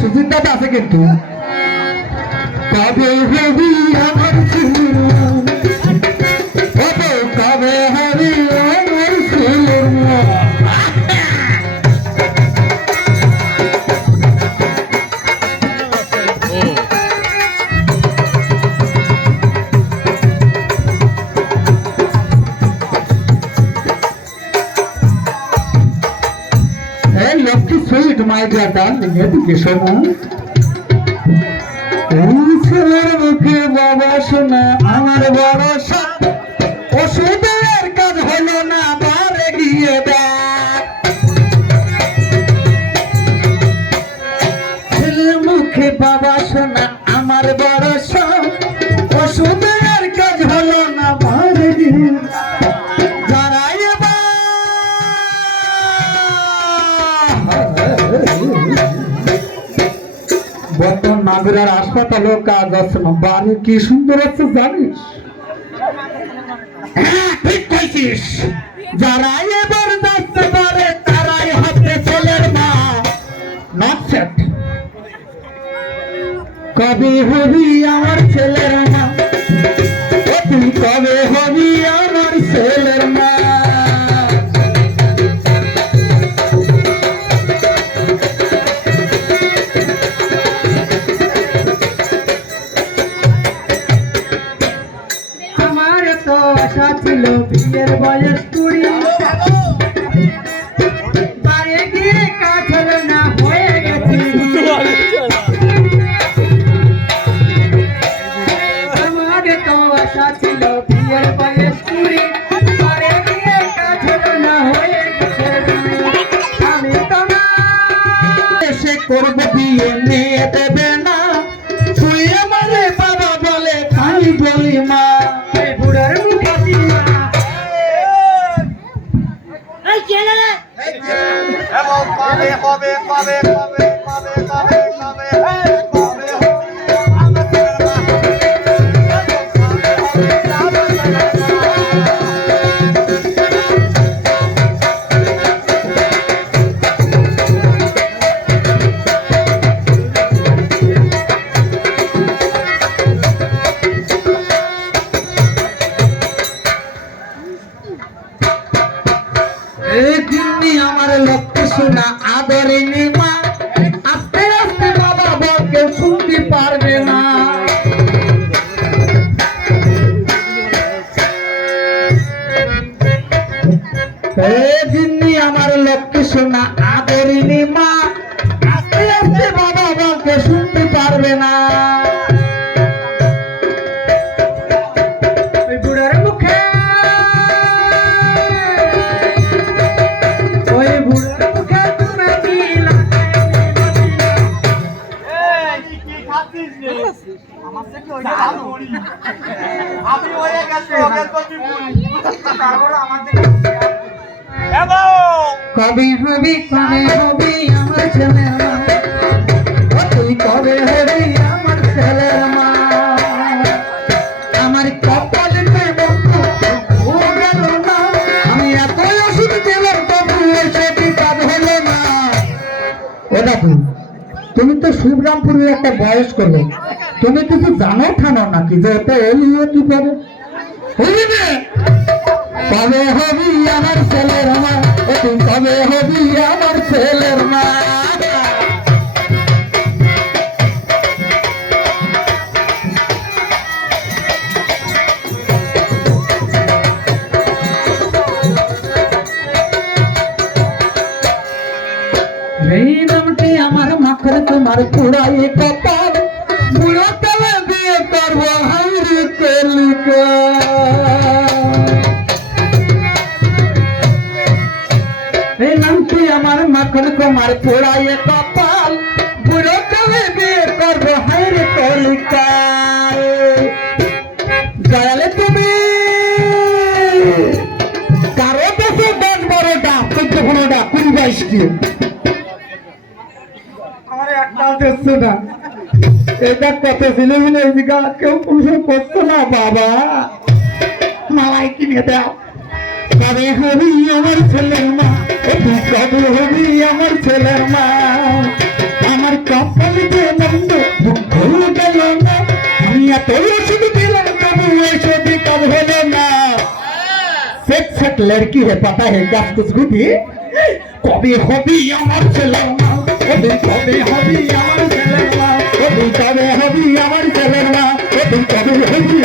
সুজিত দাদা আছে কিন্তু কবে হবি আমার ছেলের কবে হবি আমার ছেলের Lakshmi sweet my dear darling education ছেলের মুখে বাবা শোনা আমার বড় ওষুধের কাজ হলো না বারে গিয়ে ছেলের মুখে বাবা শোনা আমার বড় ওষুধের কাজ হলো না বারে গিয়ে বর্তমান নাগরের হাসপাতালও কাজ আছে না বাড়ি কি সুন্দর আছে জানিস ঠিক কইছিস যারা এবার যাচ্ছে পারে তারাই হবে ছেলের মা নট সেট কবে হবি আমার ছেলের মা তুই কবে হবি আমার ছেলের মা ছিল বিয়ের বয়স 20 বাড়ি গিয়ে কাজ হলো না হয়ে গেছে আমার তো আশা ছিল বিয়ের বয়স 20 বাড়ি গিয়ে কাজ হলো না হয়ে গেছে আমি তোমার এসে করব বিয়ে নিয়ে দেবে না তুই আমারে বাবা বলে খালি বলি মা বুড়ার আমার লক্ষ্য শোনা আদরিনী মা আস্তে আস্তে বাবা বলকে শুনতে পারবে না আমার লক্ষ্য শোনা আদরিনী মা আস্তে আস্তে বাবা বলকে শুনতে পারবে না কবে হবি আমার ছেলের মা তুই কবে হবি আমার ছেলের মা আমার কপালে গেল না আমি এত ওষুধ দিলাম তবু সেটি কাজ হলো না ও দাদু তুমি তো শিবরামপুরের একটা বয়স করলে তুমি কিছু জানো ঠানো নাকি যে এটা এলিয়ে কি করে কবে হবি আমার ছেলের মা তুই কবে হবি আমার ছেলের মা এই নামটি আমার মাখর তোমার পুরাই কপাল বুড়ো কালে বিয়ে করবো হাইরে তেলিকা এই নামটি আমার মাখর তোমার পুরাই কপাল বুড়ো কালে বিয়ে করবো হাইরে তেলিকা দয়ালে তুমি কারো দেশে 10-12টা 14-15টা 20-22টি এটা কত ছিল কেউ কোনো করতো না বাবা মালাই কিনে দাও কবে হবি আমার ছেলের মা কবে হবি আমার ছেলের মা আমার কপালে এত ওষুধ দিলাম তবু এই ছবি কম হলো না सेट सेट लड़की है पता है क्या कुछ भी कभी हबी আমার ছেলে না কবি কবে হবি আমার ছেলে না কবি কবে হবি আমার ছেলে না কবি কবে হবি